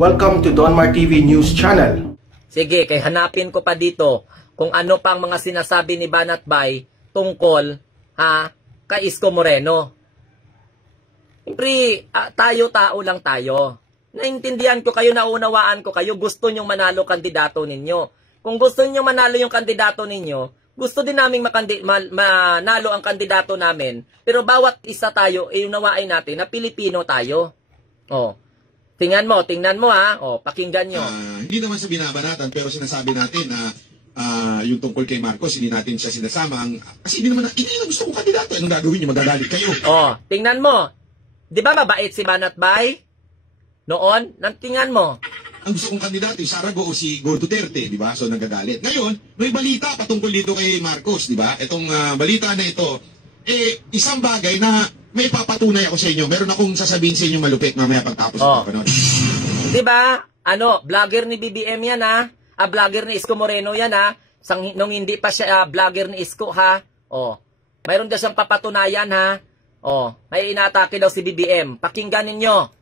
Welcome to Donmar TV News Channel. Sige, kay hanapin ko pa dito kung ano pang mga sinasabi ni Banat Bay tungkol kay Isko Moreno. Siyempre, tayo tao lang tayo. Naintindihan ko kayo, naunawaan ko kayo, gusto nyong manalo kandidato ninyo. Kung gusto nyong manalo yung kandidato ninyo, gusto din naming manalo ang kandidato namin. Pero bawat isa tayo, unawain natin na Pilipino tayo. Oh. Tingnan mo ha. Oh, pakinggan nyo. Hindi naman sa binabanatan, pero sinasabi natin na yung tungkol kay Marcos, hindi natin siya sinasama. Kasi hindi naman gusto kong kandidato. Anong gagawin niyo? Magagalit kayo. Oh, tingnan mo. Di ba mabait si Banat Bay? Noon, tingnan mo. Ang gusto kong kandidato, yung Sarago o si Go Duterte, di ba? So, nagagalit. Ngayon, may balita patungkol dito kay Marcos, di ba? Itong balita na ito, isang bagay na may papatunay ako sa inyo. Meron akong sasabihin sa inyo malupit mamaya pagtapos ng panood. Di ba? Vlogger ni BBM yan ha? Vlogger ni Isko Moreno yan ha? Nung hindi pa siya vlogger ni Isko ha? Oh. Mayroon daw siyang papatunayan ha? Oh. May inatake daw si BBM. Pakinggan ninyo.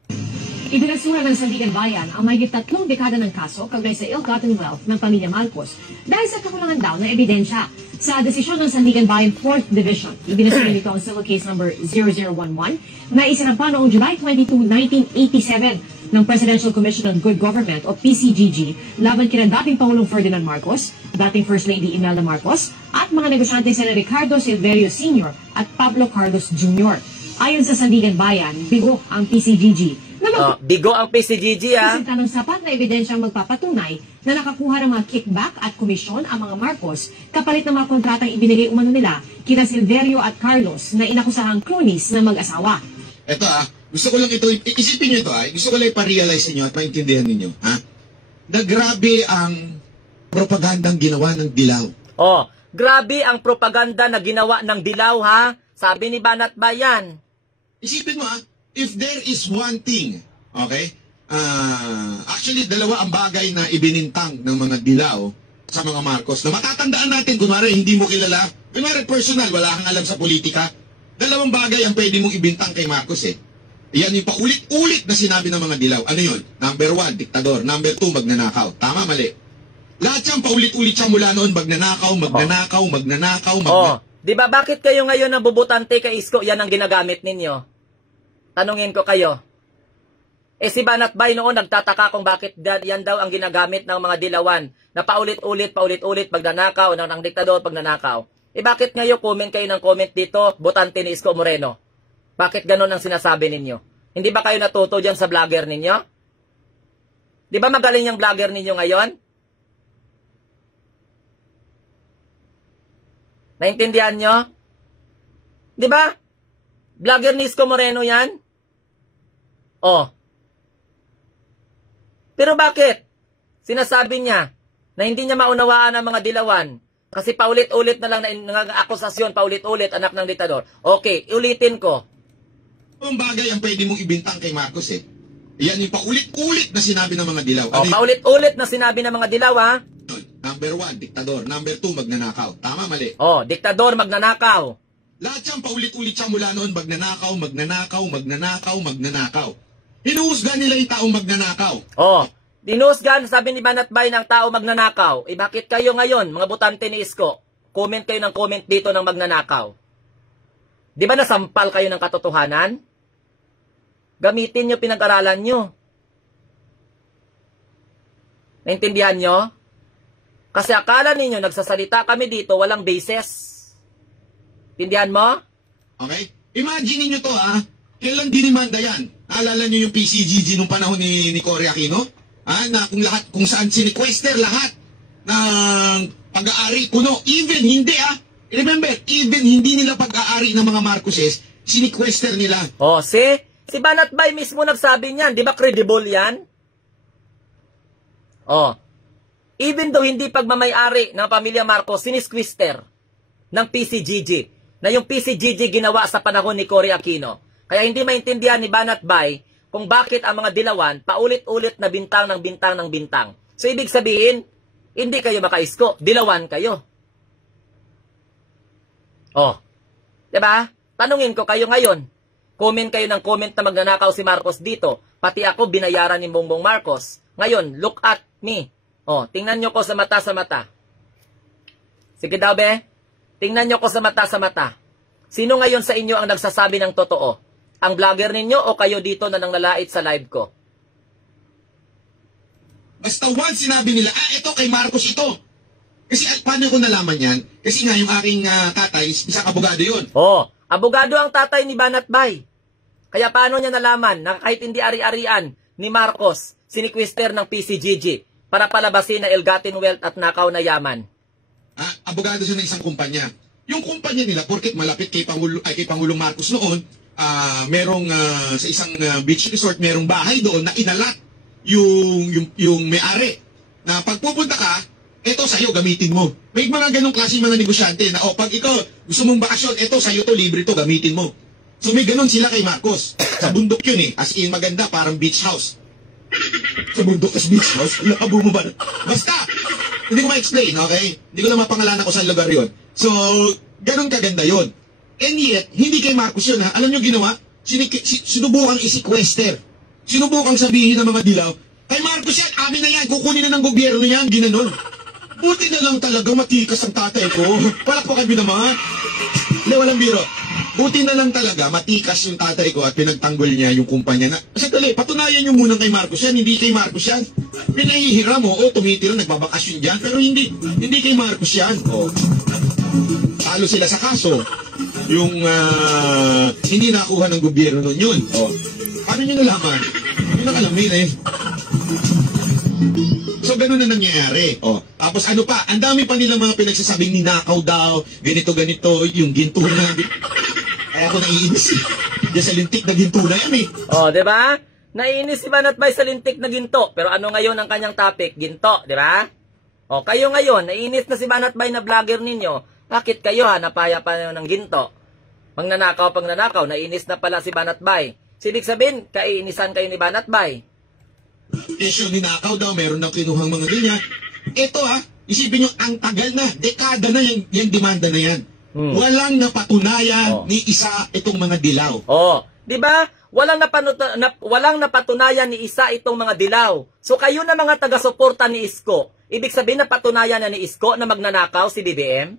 Ibinasura ng Sandigan Bayan ang mahigit 3 dekada ng kaso kaugnay sa ill-gotten wealth ng pamilya Marcos dahil sa kakulangan daw ng ebidensya. Sa desisyon ng Sandigan Bayan 4th Division, ibinasura nito ang civil case number 0011 na isinampa noong July 22, 1987 ng Presidential Commission on Good Government o PCGG laban kina dating Pangulong Ferdinand Marcos, dating First Lady Imelda Marcos at mga negosyante sina Ricardo Silverio Sr. at Pablo Carlos Jr. Ayon sa Sandigan Bayan, bigo ang PCGG. Bigo ang PCGG ha? Presenta ng sapat na ebidensyang magpapatunay na nakakuha ng mga kickback at komisyon ang mga Marcos kapalit ng mga kontratang ibinigay umano nila kina Silverio at Carlos na inakusahang cronies na mag-asawa. Ito gusto ko lang ito, isipin nyo ito gusto ko lang iparealize ninyo at maintindihan ninyo na grabe ang propagandang ginawa ng Dilaw. Oh, grabe ang propaganda na ginawa ng Dilaw ha? Sabi ni Banat Bayan. Isipin mo if there is one thing, okay? Actually, dalawa ang bagay na ibinintang ng mga Dilaw sa mga Marcos na matatandaan natin, kunwari hindi mo kilala, kunwari personal, wala kang alam sa politika, dalawang bagay ang pwede mong ibintang kay Marcos Yan yung paulit-ulit na sinabi ng mga Dilaw. Ano yun? Number 1, diktador. Number 2, magnanakaw. Tama, mali. Lahat yan paulit-ulit siya mula noon, magnanakaw. Di ba bakit kayo ngayon nabubutante kay Isko? Yan ang ginagamit ninyo. Tanungin ko kayo. Si Banat Bay noon nagtataka kung bakit yan daw ang ginagamit ng mga Dilawan na paulit-ulit, pagnanakaw, ng diktador, pagnanakaw. Bakit ngayon comment kayo ng comment dito, butante ni Isko Moreno? Bakit ganun ang sinasabi ninyo? Hindi ba kayo natuto dyan sa vlogger ninyo? Di ba magaling yung vlogger ninyo ngayon? Naintindihan nyo? Di ba? Vlogger ni Isko Moreno yan? Oh. Pero bakit? Sinasabi niya na hindi niya maunawaan ang mga Dilawan kasi paulit-ulit na lang na akusasyon, paulit-ulit anak ng diktador. Okay, ulitin ko. Ang bagay ang pwede mong ibintang kay Marcos Yan yung paulit-ulit na sinabi ng mga Dilaw. Paulit-ulit na sinabi ng mga Dilaw ha? Number 1, diktador. Number 2, magnanakaw. Tama, mali? Diktador, magnanakaw. Lahat yan paulit-ulit siya mula noon, magnanakaw. Hinuhusgan nila yung taong magnanakaw. Dinuhusgan, sabi ni Banat Bay ng tao magnanakaw. Bakit kayo ngayon, mga butante ni Isko? Comment kayo ng comment dito ng magnanakaw. Di ba nasampal kayo ng katotohanan? Gamitin nyo, pinag-aralan nyo. Naintindihan nyo? Kasi akala ninyo, nagsasalita kami dito, walang basis. Tindihan mo? Okay. Imagine niyo to kailan dinimanda yan? Alala niyo yung PCGG nung panahon ni Cory Aquino? Na kung saan sinequester lahat ng pag-aari kuno. Even hindi remember, even hindi nila pag-aari ng mga Marcoses, sinequester nila. Si Banat Bay mismo nagsabi niyan. Di ba credible yan? Even though hindi pagmamay-ari ng pamilya Marcos, sinisquester ng PCGG. Na yung PCGG ginawa sa panahon ni Cory Aquino. Kaya hindi maintindihan ni Banat Bay kung bakit ang mga Dilawan paulit-ulit na bintang ng bintang. So ibig sabihin, hindi kayo maka-Isko, Dilawan kayo. Diba? Tanungin ko kayo ngayon, Comment kayo ng comment na magnanakaw si Marcos dito. Pati ako, binayaran ni Bongbong Marcos. Ngayon, look at me. Oh, tingnan nyo ko sa mata sa mata. Sige daw, be. Tingnan nyo ko sa mata sa mata. Sino ngayon sa inyo ang nagsasabi ng totoo? Ang vlogger ninyo o kayo dito na nanglalait sa live ko? Basta once sinabi nila, ito kay Marcos ito. Kasi paano ko nalaman yan? Kasi nga yung aking tatay, isang abogado yun. Oh, abogado ang tatay ni Banat Bay. Kaya paano niya nalaman na kahit hindi ari-arian ni Marcos, sinikwister ng PCGG para palabasin na ill-gotten wealth at nakaw na yaman? Abogado siya ng isang kumpanya. Yung kumpanya nila, porket malapit kay Pangulong Marcos noon, merong sa isang beach resort, merong bahay doon na inalat yung may-ari. Na pagpupunta ka, eto sa'yo, gamitin mo. May mga ganong klase mga negosyante na, pag ikaw gusto mong bakasyon, eto sa'yo to, libre to, gamitin mo. So may ganon sila kay Marcos. Sa bundok yun as in maganda, parang beach house. Sa bundok as beach house? Nakabo mo ba? Basta! Hindi ko ma-explain, okay? Hindi ko na mapangalanan ko sa lugar yun. So, ganon kaganda yun. And yet, hindi kay Marcos yun, ha? Alam nyo ginawa? Sinubukang isi-sequester. Sinubukang sabihin ng mga dilaw, kay Marcos yan, amin na yan, kukunin na ng gobyerno yan, ginanon. Buti na lang talaga matikas ang tatay ko. Palakpakan mo naman. Hindi, walang biro. Buti na lang talaga matikas yung tatay ko at pinagtanggol niya yung kumpanya na. Kasi dali, patunayan nyo muna kay Marcos yan, hindi kay Marcos yan. Pinahihiram mo, tumitira, nagbabakasyon dyan, pero hindi kay Marcos yan. Talo sila sa kaso. Yung hindi nakuha ng gobyerno nun yun. Paano nyo nalaman? Hindi na alamin eh. So, ganun na nangyayari. Tapos ano pa, ang dami pa nilang mga pinagsasabing ninakaw daw, ganito, yung ginto na. Kaya ako naiinis. Diyan sa lintik na ginto na yan eh. Diba? Naiinis si Banat Bay sa lintik na ginto. Pero ano ngayon ang kanyang topic? Ginto, diba? Kayo ngayon, naiinis na si Banat Bay na vlogger ninyo. Bakit kayo napaya pa ng ginto? Magnanakaw, naiinis na pala si Banat Bay. Sinig sabihin, kaiinisan kayo ni Banat Bay. Kesyo ninakaw daw, meron daw kinuhang mga ganyan. Ito isipin nyo, ang tagal na, dekada na yung demanda na yan. Walang napatunayan ni isa itong mga dilaw. Di ba? Walang napatunayan ni isa itong mga dilaw. So kayo na mga taga-suporta ni Isko, ibig sabihin napatunayan na ni Isko na magnanakaw si BBM?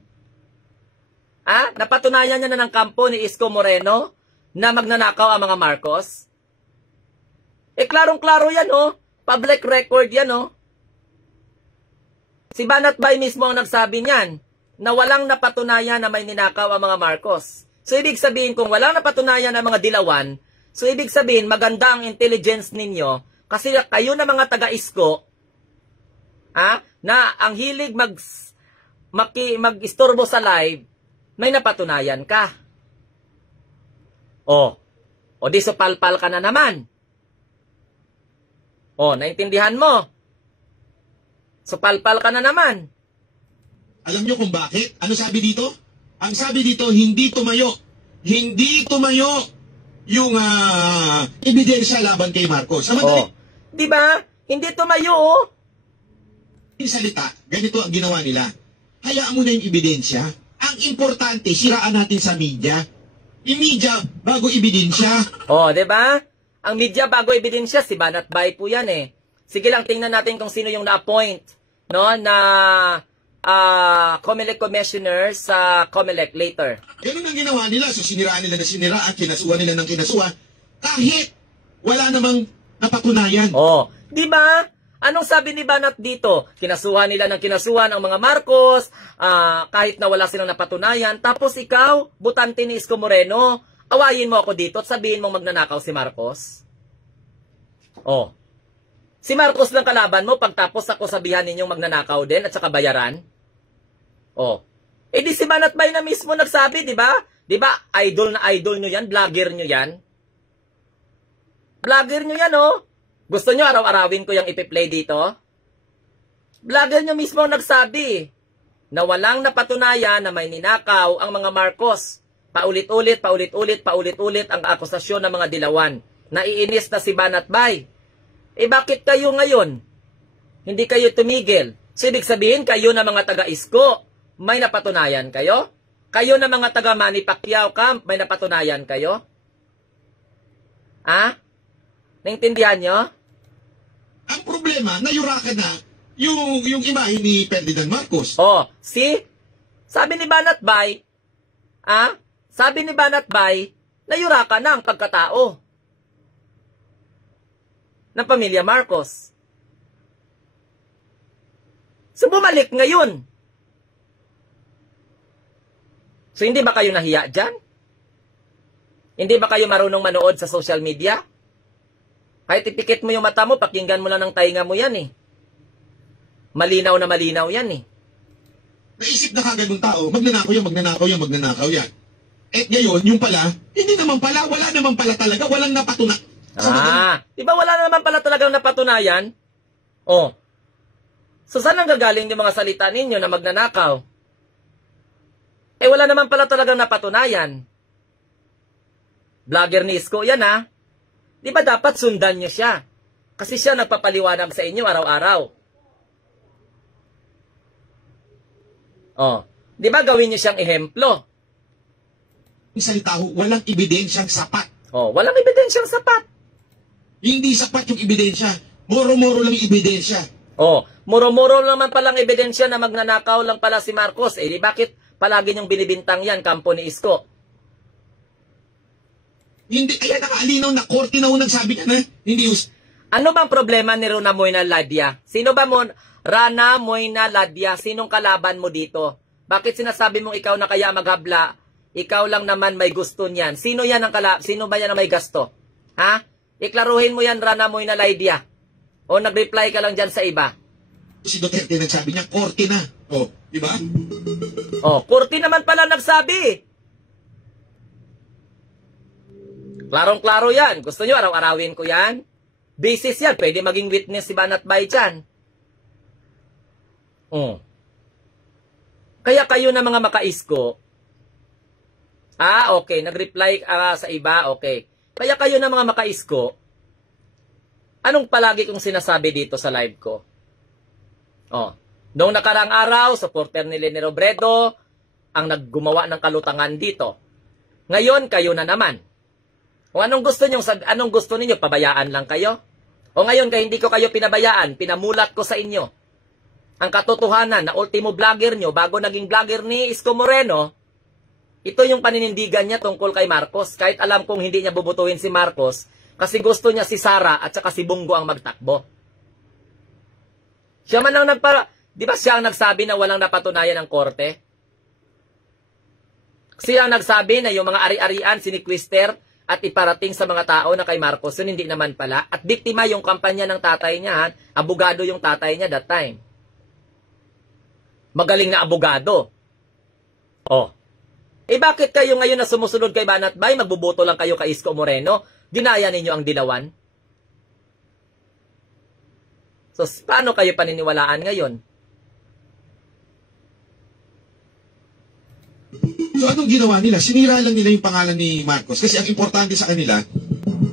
Napatunayan niya na ng kampo ni Isko Moreno na magnanakaw ang mga Marcos? Klarong-klaro yan, Public record yan, Si Banat Bay mismo ang nagsabi niyan na walang napatunayan na may ninakaw ang mga Marcos. So, ibig sabihin, kung walang napatunayan ang mga dilawan, so, ibig sabihin, maganda ang intelligence ninyo kasi kayo na mga taga-Isko, na ang hilig mag-istorbo sa live, may napatunayan ka. Di supalpal ka na naman. Naintindihan mo? Supalpal ka na naman. Alam nyo kung bakit? Ano sabi dito? Ang sabi dito, hindi tumayo. Hindi tumayo yung ebidensya laban kay Marcos. Di ba? Hindi tumayo, Yung salita, ganito ang ginawa nila. Hayaan mo na yung ebidensya. Ang importante, siraan natin sa media. Yung media, bago ebidensya. Di ba? Ang media bago ebidensya, si Banat Bay po yan Sige lang, tingnan natin kung sino yung na-appoint, na COMELEC commissioner sa COMELEC later. Ganun ang ginawa nila. So siniraan nila na siniraan, kinasuhan nila ng kinasuhan, kahit wala namang napatunayan. Di ba? Anong sabi ni Banat dito? Kinasuhan nila ng kinasuhan ang mga Marcos, kahit na wala silang napatunayan. Tapos ikaw, butante ni Isko Moreno, awayin mo ako dito at sabihin mong magnanakaw si Marcos. Si Marcos lang kalaban mo pagtapos ako sabihan ninyong magnanakaw din at saka bayaran. Di si Banat Bay na mismo nagsabi, di ba? Di ba? Idol na idol nyo yan, vlogger nyo yan. Vlogger nyo yan, Gusto nyo araw-arawin ko yung ipi-play dito? Vlogger nyo mismo nagsabi na walang napatunayan na may ninakaw ang mga Marcos. Paulit-ulit ang akusasyon ng mga dilawan. Naiinis na si Banat Bay. Bakit kayo ngayon? Hindi kayo tumigil. So, ibig sabihin, kayo na mga taga-Isko, may napatunayan kayo? Kayo na mga taga-Manny Pacquiao Camp, may napatunayan kayo? Ha? Naintindihan nyo? Ang problema, nayurakan na yung imahe ni Ferdinand Marcos. Oh, see? Sabi ni Banat Bay, sabi ni Banat Bay, nayurakan na ang pagkatao ng pamilya Marcos. So, bumalik ngayon. So, hindi ba kayo nahiya dyan? Hindi ba kayo marunong manood sa social media? Kahit ipikit mo yung mata mo, pakinggan mo lang ng tainga mo yan eh. Malinaw na malinaw yan eh. Naisip na kagad ng tao, magnanakaw yan. Eh ngayon, yung pala, hindi naman pala, wala naman pala talaga, walang napatunak. Di ba wala naman pala talagang napatunayan? Oh. So saan ang gagaling yung mga salita ninyo na magnanakaw? Eh wala naman pala talagang napatunayan. Vlogger ni Isko yan ha. Di ba dapat sundan nyo siya? Kasi siya nagpapaliwanag sa inyo araw-araw. Oh. Di ba gawin nyo siyang ehemplo? Yung salita ho, walang ebidensyang sapat. Oh, walang ebidensyang sapat. Hindi sapat yung ebidensya. Moro-moro lang yung ebidensya. Oh, muro-muro naman palang ebidensya na magnanakaw lang pala si Marcos. Eh, di bakit palagi niyong binibintang yan, kampo ni Isko? Hindi, kaya nakaalinaw na korte na ho nagsabi ka na. Hindi us. Ano bang problema ni Rana Moyna Ladia? Sino ba mo, Rana Moyna Ladia? Sinong kalaban mo dito? Bakit sinasabi mong ikaw na kaya maghabla? Ikaw lang naman may gusto niyan. Sino yan ang Sino ba yan ang may gasto? Ha? Iklaruhin mo yan, Rana Moyna Ladia. O nag-reply ka lang dyan sa iba. Si Duterte nagsabi niya, korte na. O, di ba? O, korte naman pala nagsabi. Klarong-klaro yan. Gusto nyo araw-arawin ko yan? Basis yan. Pwede maging witness si Banat Bay dyan. Kaya kayo na mga makaisko, okay. Nag-reply sa iba, okay. Kaya kayo na mga makaisko, anong palagi kong sinasabi dito sa live ko? Noong nakarang araw, supporter ni Leni Robredo ang naggumawa ng kalutangan dito. Ngayon, kayo na naman. Kung anong gusto ninyo, pabayaan lang kayo? O ngayon, kaya hindi ko kayo pinabayaan, pinamulat ko sa inyo ang katotohanan na ultimo vlogger nyo, bago naging vlogger ni Isko Moreno, ito yung paninindigan niya tungkol kay Marcos. Kahit alam kong hindi niya bubutuhin si Marcos, kasi gusto niya si Sara at saka si Bongo ang magtakbo. Siya man ang di ba siya ang nagsabi na walang napatunayan ng korte? Siya ang nagsabi na yung mga ari-arian, sinikwister at iparating sa mga tao na kay Marcos, yun hindi naman pala. At biktima yung kampanya ng tatay niya, abogado yung tatay niya that time. Magaling na abogado. Bakit kayo ngayon na sumusunod kay Banat Bay, magbuboto lang kayo kay Isko Moreno? Ginaya ninyo ang dilawan? So, paano kayo paniniwalaan ngayon? So, anong ginawa nila? Sinira lang nila yung pangalan ni Marcos. Kasi ang importante sa kanila,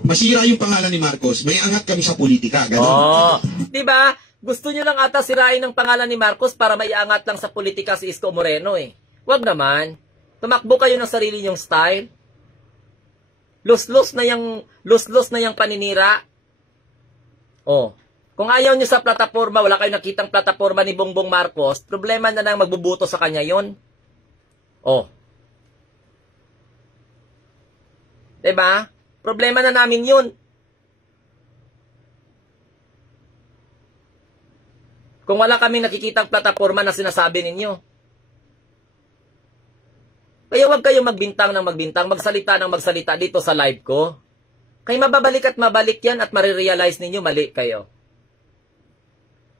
masira yung pangalan ni Marcos, may angat kami sa politika. Ganun. Diba? Gusto nyo lang ata sirain ng pangalan ni Marcos para maiangat lang sa politika si Isko Moreno eh. Wag naman. Tumakbo kayo ng sarili nyong style. Lus-lus na yung paninira. Kung ayaw nyo sa plataforma, wala kayong nakitang plataforma ni Bongbong Marcos, problema na nang magbubuto sa kanya yon. Diba? Problema na namin yun. Kung wala kaming nakikitang plataforma na sinasabi ninyo. Kaya huwag kayong magbintang ng magbintang, magsalita ng magsalita dito sa live ko. Kaya mababalik at mabalik yan at marirealize ninyo mali kayo.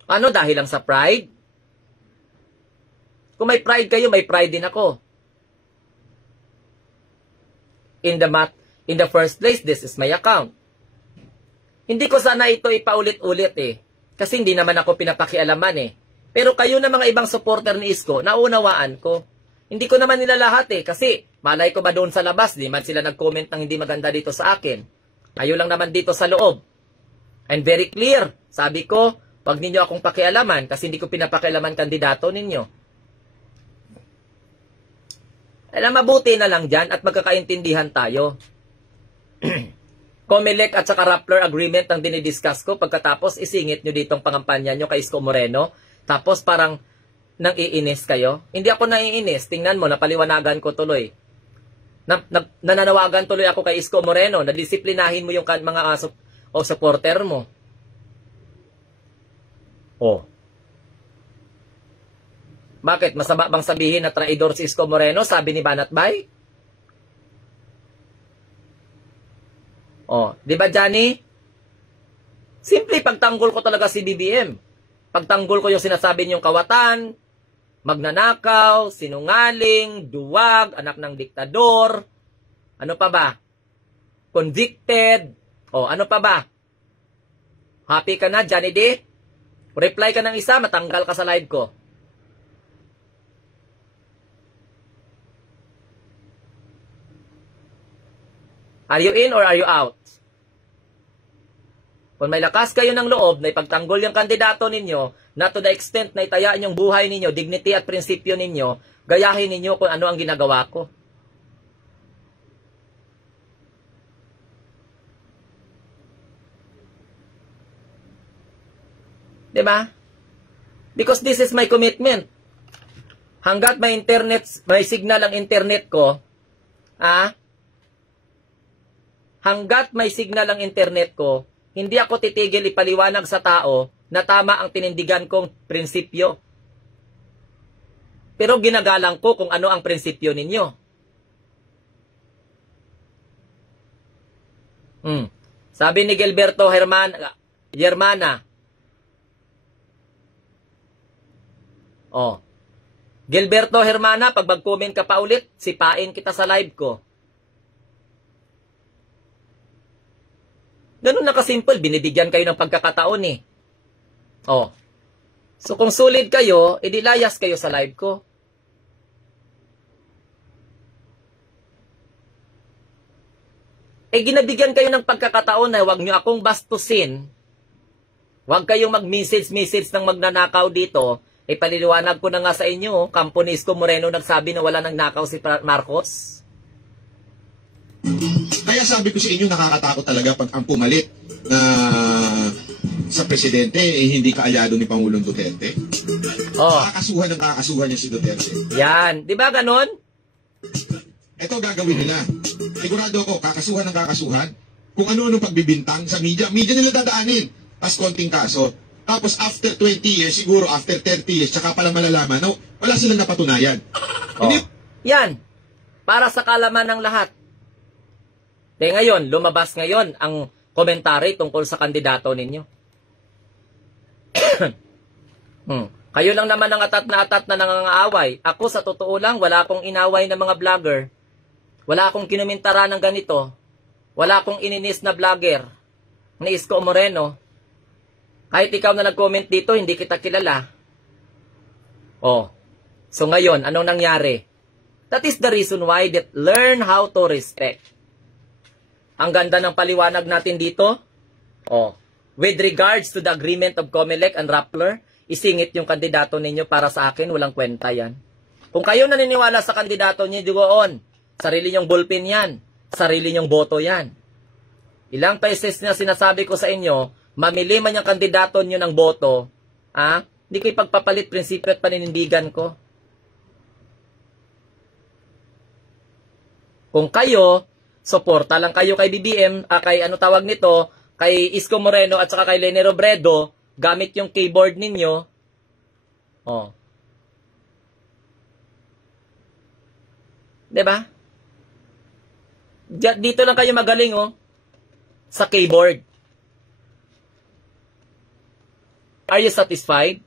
Ano, dahil lang sa pride? Kung may pride kayo, may pride din ako. In the first place, this is my account. Hindi ko sana ito ipaulit-ulit eh. Kasi hindi naman ako pinapakialaman eh. Pero kayo na mga ibang supporter ni Isko, naunawaan ko. Hindi ko naman nila lahat eh. Kasi malay ko ba doon sa labas, di man sila nag-comment ng hindi maganda dito sa akin. Kayo lang naman dito sa loob. I'm very clear. Sabi ko, wag ninyo akong pakialaman kasi hindi ko pinapakialaman kandidato ninyo. Alam, mabuti na lang dyan at magkakaintindihan tayo. Comelec at saka Rappler agreement ang dinidiscuss ko, pagkatapos isingit nyo ditong pangampanya nyo kay Isko Moreno, tapos parang nang iinis kayo. Hindi ako naiinis, tingnan mo, napaliwanagan ko tuloy. Nananawagan tuloy ako kay Isko Moreno, na disiplinahin mo yung mga supporter mo. Oh. Bakit? Masama bang sabihin na traidor si Isko Moreno, sabi ni Banat Bay? Oh, di ba Johnny? Simple pagtanggol ko talaga si BBM. Pagtanggol ko yung sinasabi niyong kawatan, magnanakaw, sinungaling, duwag, anak ng diktador. Ano pa ba? Convicted. Oh, ano pa ba? Happy ka na, Johnny D? Reply ka ng isa, matanggal ka sa live ko. Are you in or are you out? Kung may lakas kayo ng loob na ipagtanggol yung kandidato ninyo, na to the extent na itayaan yung buhay ninyo, dignity at prinsipyo ninyo, gayahin ninyo kung ano ang ginagawa ko. Diba? Because this is my commitment. Hanggat may internet, may signal ang internet ko, hanggat may signal ang internet ko, hindi ako titigil ipaliwanag sa tao na tama ang tinindigan kong prinsipyo. Pero ginagalang ko kung ano ang prinsipyo ninyo. Sabi ni Gilberto Germana. Oh. Gilberto Hermana, pag mag-comment ka pa ulit, sipain kita sa live ko. Ganun na kasimple, binibigyan kayo ng pagkakataon eh. Oh. So kung sulit kayo, edi layas kayo sa live ko. Ginabigyan kayo ng pagkakataon na huwag nyo akong bastusin. Huwag kayong mag-message ng magnanakaw dito. Paliliwanag ko na nga sa inyo, kampo ni Isko Moreno nagsabi na wala nang nakaw si Marcos. Kaya sabi ko sa inyo, nakakatakot talaga pag ang pumalit na sa presidente, hindi kaalyado ni Pangulong Duterte. Oh. Kakasuhan niya si Duterte. Yan. Di ba ganon? Ito gagawin nila. Sigurado ako, kakasuhan. Kung ano-ano pagbibintang sa media nila dadaanin. Pas konting kaso. Tapos after 20 years, siguro after 30 years, tsaka pala malalaman, no, wala silang napatunayan. Oh. Yan. Para sa kalaman ng lahat. Ngayon, lumabas ngayon ang komentary tungkol sa kandidato ninyo. Kayo lang naman ang atat na nangangaaway. Ako sa totoo lang, wala akong inaway ng mga vlogger. Wala akong kinumentara ng ganito. Wala akong ininis na vlogger ni Isko Moreno. Kahit ikaw na nag-comment dito, hindi kita kilala. Oh. So ngayon, anong nangyari? That is the reason why that learn how to respect. Ang ganda ng paliwanag natin dito. Oh. With regards to the agreement of Comelec and Rappler, isingit yung kandidato ninyo para sa akin, walang kwenta yan. Kung kayo naniniwala sa kandidato niyo, doon, sarili nyong bullpen yan. Sarili nyong boto yan. Ilang beses na sinasabi ko sa inyo, mamili man yung kandidato nyo ng boto, hindi kayo pagpapalit prinsipyo at paninindigan ko. Kung kayo, suporta lang kayo kay BBM, kay ano tawag nito, kay Isko Moreno at saka kay Leni Robredo, gamit yung keyboard ninyo, oh. Diba? Dito lang kayo magaling, oh, sa keyboard. Are you satisfied?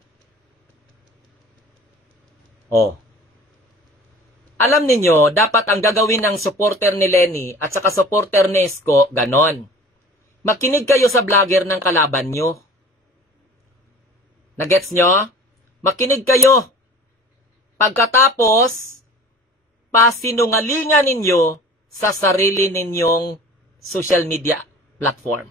Oh. Alam ninyo, dapat ang gagawin ng supporter ni Leni at saka supporter ni Isko, ganon. Makinig kayo sa vlogger ng kalaban nyo. Nagets nyo? Makinig kayo. Pagkatapos, pasinungalingan ninyo sa sarili ninyong social media platform.